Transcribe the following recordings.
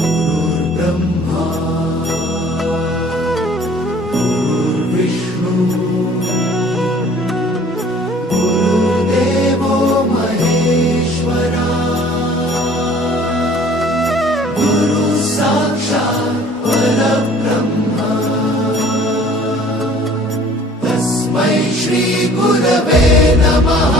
गुरुर्ब्रह्मा गुरुर्विष्णू गुरुर्देवो महेश्वरा गुरु साक्षात् परब्रह्म तस्मै श्री गुरवे नमः।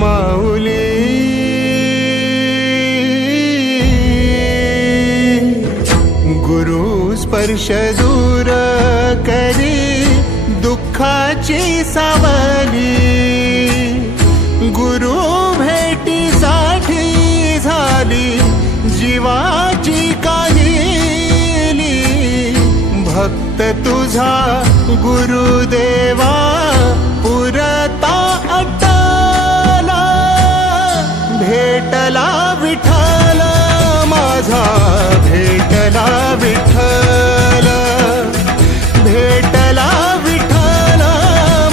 माऊली गुरु स्पर्श दूर करी दुःखाची सावली, गुरु भेटीसाठी झाली जीवाची काहिली। भक्त तुझा गुरुदेवा पुरता भेटला विठ्ठल माझा, भेटला विठ्ठल, भेटला विठ्ठल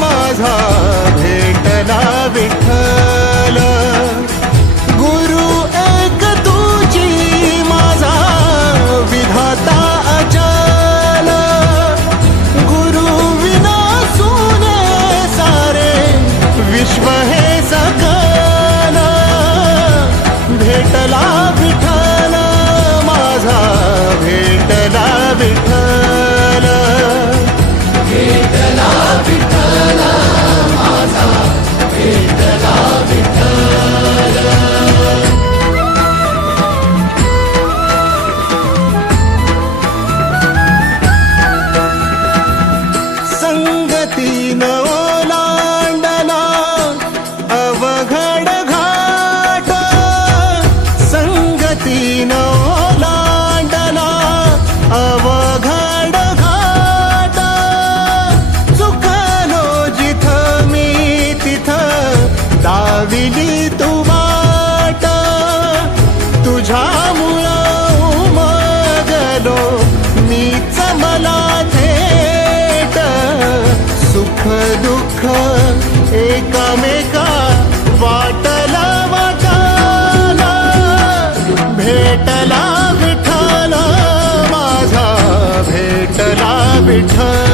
माझा, भेटला विठ्ठल। गुरु एक तुझी माझा विधाता अचल, गुरु विना सुने सारे विश्व हे सकल। भेटला विठ्ठल माझा, भेटला विठ्ठल, भेटला विठ्ठल माझा, भेटला विठ्ठल। संगतीन ओलांडला अवघड घाट, संगतीन ओलांडला अवघड घाट। चुकलो जिथं मी तिथं दाविली तू वाट, तुझ्यामुळं उमगलो मीच मला थेट। सुख दुःख एकामेका वाटला वाटाला, भेटला विठ्ठल माझा, भेटला विठ्ठल।